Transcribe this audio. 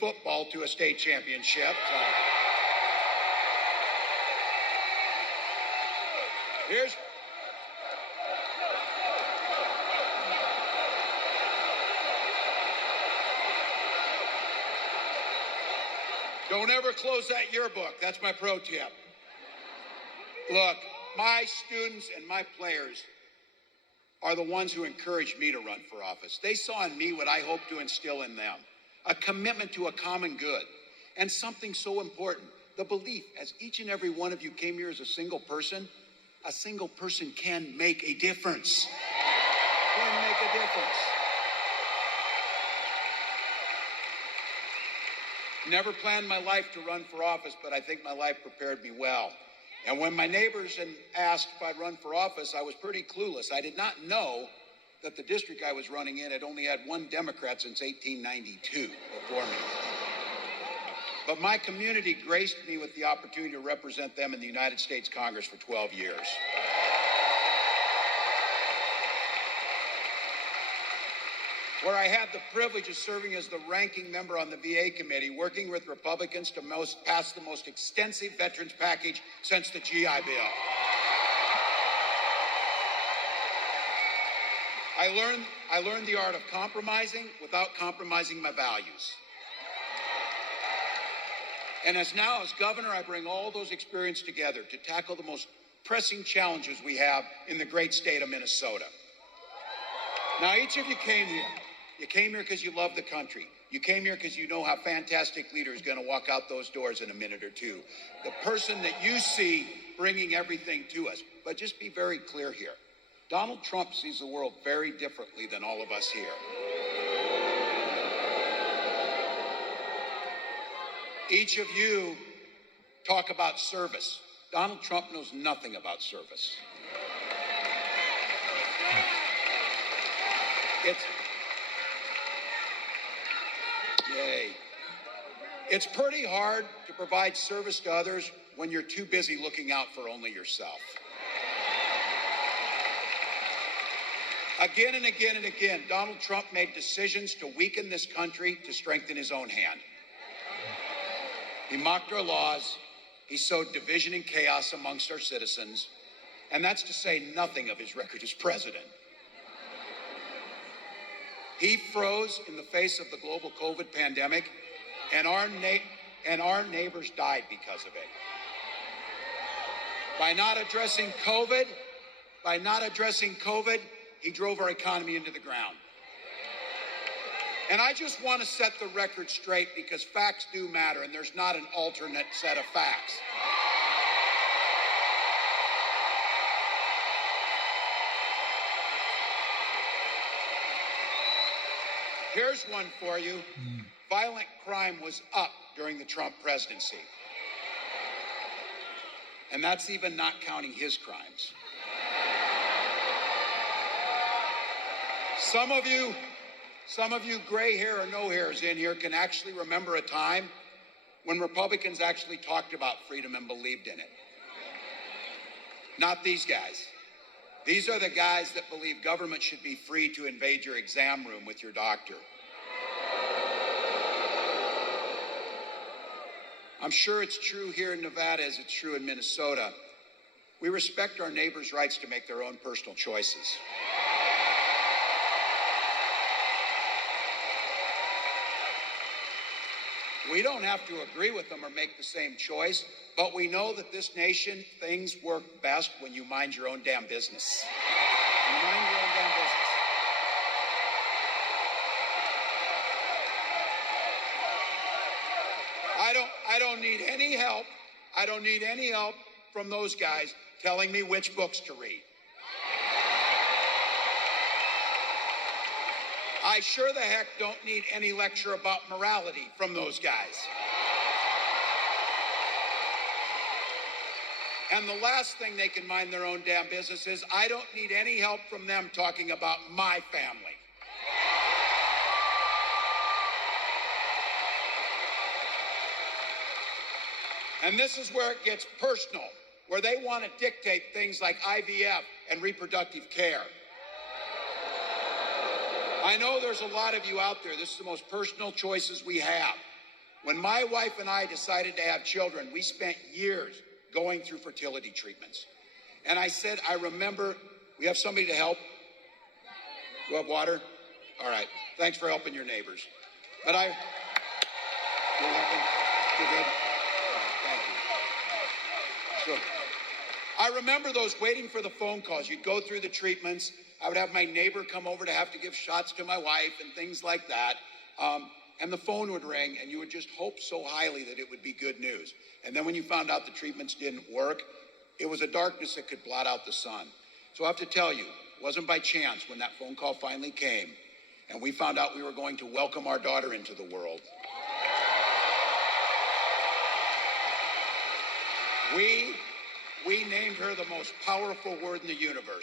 football to a state championship. So. Don't ever close that yearbook. That's my pro tip. Look, my students and my players are the ones who encouraged me to run for office. They saw in me what I hope to instill in them, a commitment to a common good, and something so important, the belief, as each and every one of you came here as a single person can make a difference. Can make a difference. Never planned my life to run for office, but I think my life prepared me well. And when my neighbors asked if I'd run for office, I was pretty clueless. I did not know that the district I was running in had only had one Democrat since 1892 before me. But my community graced me with the opportunity to represent them in the United States Congress for 12 years. Where I had the privilege of serving as the ranking member on the VA committee, working with Republicans to pass the most extensive veterans package since the GI Bill. I learned the art of compromising without compromising my values. And as governor, I bring all those experiences together to tackle the most pressing challenges we have in the great state of Minnesota. Now, each of you came here. You came here because you love the country. You came here because you know how fantastic leader is going to walk out those doors in a minute or two. The person that you see bringing everything to us. But just be very clear here. Donald Trump sees the world very differently than all of us here. Each of you talk about service. Donald Trump knows nothing about service. It's pretty hard to provide service to others when you're too busy looking out for only yourself. Again and again and again, Donald Trump made decisions to weaken this country to strengthen his own hand. He mocked our laws. He sowed division and chaos amongst our citizens. And that's to say nothing of his record as president. He froze in the face of the global COVID pandemic, and our neighbors died because of it. By not addressing COVID, he drove our economy into the ground. And I just want to set the record straight because facts do matter, and there's not an alternate set of facts. Here's one for you. Violent crime was up during the Trump presidency. And that's even not counting his crimes. Some of you gray hair or no hairs in here can actually remember a time when Republicans actually talked about freedom and believed in it. Not these guys. These are the guys that believe government should be free to invade your exam room with your doctor. I'm sure it's true here in Nevada as it's true in Minnesota. We respect our neighbors' rights to make their own personal choices. We don't have to agree with them or make the same choice, but we know that this nation, things work best when you mind your own damn business. You mind your own damn business. I don't need any help. I don't need any help from those guys telling me which books to read. I sure the heck don't need any lecture about morality from those guys. And the last thing they can mind their own damn business is I don't need any help from them talking about my family. And this is where it gets personal, where they want to dictate things like IVF and reproductive care. I know there's a lot of you out there, this is the most personal choices we have. When my wife and I decided to have children, we spent years going through fertility treatments. And I said, I remember, we have somebody to help? You have water? All right. Thanks for helping your neighbors. But you're helping? You're good? All right, thank you. So, I remember those waiting for the phone calls. You'd go through the treatments. I would have my neighbor come over to have to give shots to my wife and things like that. And the phone would ring, and you would just hope so highly that it would be good news. And then when you found out the treatments didn't work, it was a darkness that could blot out the sun. So I have to tell you, it wasn't by chance when that phone call finally came, and we found out we were going to welcome our daughter into the world. We named her the most powerful word in the universe.